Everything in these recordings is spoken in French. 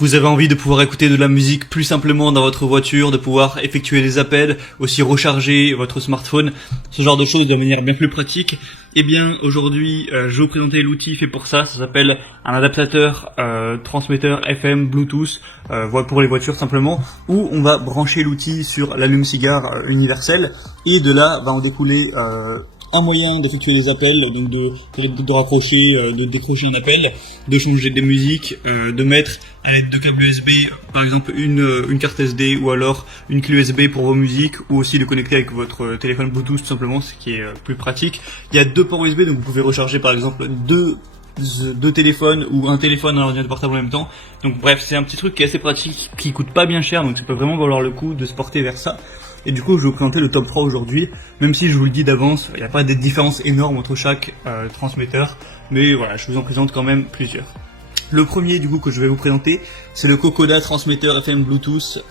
Vous avez envie de pouvoir écouter de la musique plus simplement dans votre voiture, de pouvoir effectuer des appels, aussi recharger votre smartphone, ce genre de choses de manière bien plus pratique. Eh bien, aujourd'hui, je vais vous présenter l'outil fait pour ça. Ça s'appelle un adaptateur transmetteur FM Bluetooth pour les voitures simplement, où on va brancher l'outil sur l'allume-cigare universel et de là va en découler un moyen d'effectuer des appels, donc de raccrocher, de décrocher un appel, de changer des musiques, de mettre à l'aide de câbles USB, par exemple une carte SD ou alors une clé USB pour vos musiques, ou aussi de connecter avec votre téléphone Bluetooth tout simplement, ce qui est plus pratique. Il y a deux ports USB, donc vous pouvez recharger par exemple deux téléphones ou un téléphone et un ordinateur portable en même temps. Donc bref, c'est un petit truc qui est assez pratique, qui coûte pas bien cher, donc ça peut vraiment valoir le coup de se porter vers ça. Et du coup, je vais vous présenter le top 3 aujourd'hui, même si je vous le dis d'avance, il n'y a pas des différences énormes entre chaque transmetteur, mais voilà, je vous en présente quand même plusieurs. Le premier du coup que je vais vous présenter, c'est le Kokoda transmetteur FM Bluetooth,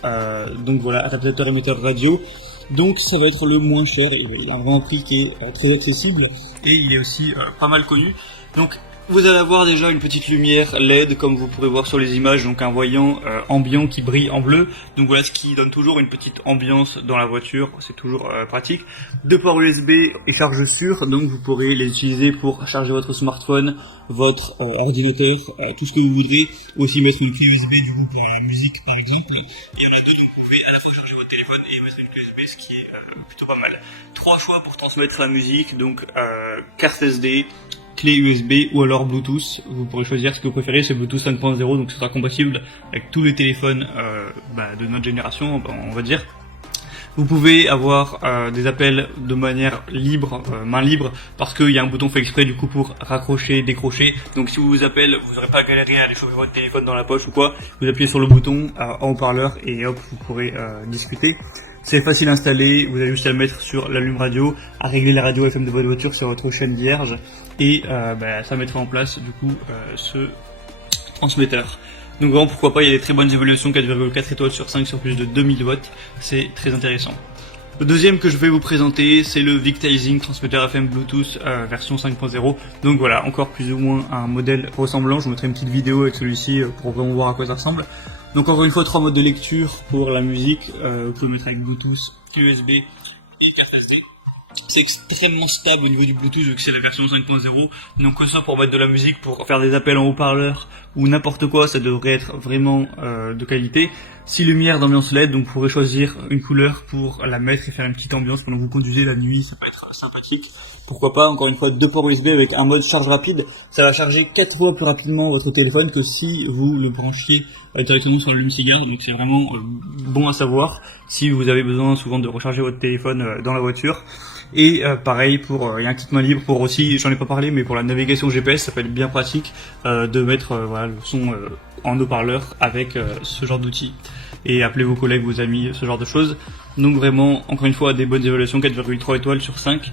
donc voilà, adaptateur émetteur radio. Donc ça va être le moins cher, il a vraiment un prix qui est très accessible et il est aussi pas mal connu. Donc vous allez avoir déjà une petite lumière LED comme vous pourrez voir sur les images, donc un voyant ambiant qui brille en bleu. Donc voilà, ce qui donne toujours une petite ambiance dans la voiture, c'est toujours pratique. Deux ports USB et charge sûre, donc vous pourrez les utiliser pour charger votre smartphone, votre ordinateur, tout ce que vous voudrez. Aussi mettre une clé USB du coup pour la musique par exemple. Il y en a deux, donc vous pouvez à la fois charger votre téléphone et mettre une clé USB, ce qui est plutôt pas mal. Trois choix pour transmettre la musique, donc carte SD, clé USB ou alors Bluetooth. Vous pourrez choisir ce que vous préférez, c'est Bluetooth 5.0, donc ce sera compatible avec tous les téléphones de notre génération, on va dire. Vous pouvez avoir des appels de manière libre, main libre, parce qu'il y a un bouton fait exprès du coup pour raccrocher, décrocher. Donc si vous vous appelez, vous n'aurez pas à galérer à aller choper votre téléphone dans la poche ou quoi. Vous appuyez sur le bouton en haut-parleur et hop, vous pourrez discuter. C'est facile à installer, vous avez juste à le mettre sur l'allume radio, à régler la radio FM de votre voiture sur votre chaîne vierge et ça mettra en place du coup ce transmetteur. Donc vraiment pourquoi pas, il y a des très bonnes évaluations, 4,4 étoiles sur 5 sur plus de 2000 watts, c'est très intéressant. Le deuxième que je vais vous présenter, c'est le Victizing transmetteur FM Bluetooth version 5.0. Donc voilà, encore plus ou moins un modèle ressemblant, je vous mettrai une petite vidéo avec celui-ci pour vraiment voir à quoi ça ressemble. Donc encore une fois, 3 modes de lecture pour la musique, vous pouvez mettre avec Bluetooth, USB et carte SD. C'est extrêmement stable au niveau du Bluetooth vu que c'est la version 5.0, donc que ce soit pour mettre de la musique, pour faire des appels en haut-parleur ou n'importe quoi, ça devrait être vraiment de qualité. 6 lumières d'ambiance LED, donc vous pourrez choisir une couleur pour la mettre et faire une petite ambiance pendant que vous conduisez la nuit, ça peut être sympathique. Pourquoi pas, encore une fois, 2 ports USB avec un mode charge rapide, ça va charger 4 fois plus rapidement votre téléphone que si vous le branchiez directement sur l'allume-cigare, donc c'est vraiment bon à savoir si vous avez besoin souvent de recharger votre téléphone dans la voiture. Et pareil pour il y a un kit main libre pour aussi, j'en ai pas parlé, mais pour la navigation GPS, ça peut être bien pratique de mettre voilà, le son en haut-parleur avec ce genre d'outil et appeler vos collègues, vos amis, ce genre de choses. Donc vraiment, encore une fois, des bonnes évaluations, 4,3 étoiles sur 5.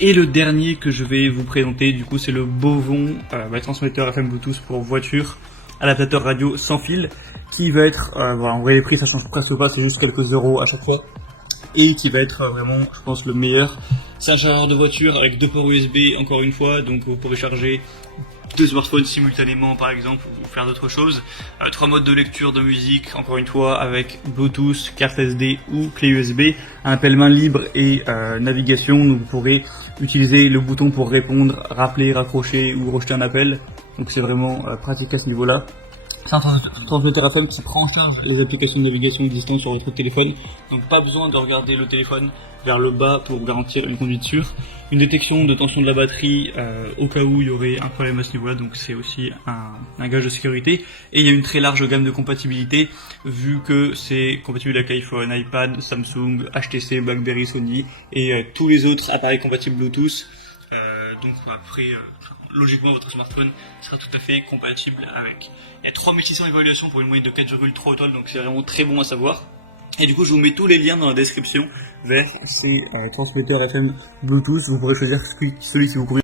Et le dernier que je vais vous présenter, du coup, c'est le Bovon transmetteur FM Bluetooth pour voiture, adaptateur radio sans fil, qui va être, voilà, en vrai les prix ça change presque pas, c'est juste quelques euros à chaque fois, et qui va être vraiment, je pense, le meilleur. C'est un chargeur de voiture avec 2 ports USB, encore une fois, donc vous pourrez charger 2 smartphones simultanément par exemple, ou faire d'autres choses. 3 modes de lecture de musique, encore une fois, avec Bluetooth, carte SD ou clé USB. Un appel main libre et navigation, donc vous pourrez utiliser le bouton pour répondre, rappeler, raccrocher ou rejeter un appel. Donc c'est vraiment pratique à ce niveau-là. C'est un transmetteur FM qui prend en charge les applications de navigation existantes sur votre téléphone, donc pas besoin de regarder le téléphone vers le bas pour garantir une conduite sûre. Une détection de tension de la batterie au cas où il y aurait un problème à ce niveau-là, donc c'est aussi un gage de sécurité. Et il y a une très large gamme de compatibilité, vu que c'est compatible avec iPhone, iPad, Samsung, HTC, BlackBerry, Sony et tous les autres appareils compatibles Bluetooth. Donc après, logiquement votre smartphone sera tout à fait compatible avec. Il y a 3600 évaluations pour une moyenne de 4,3 étoiles, donc c'est vraiment très bon à savoir. Et du coup, je vous mets tous les liens dans la description vers ces transmetteurs FM Bluetooth. Vous pourrez choisir celui qui vous convient.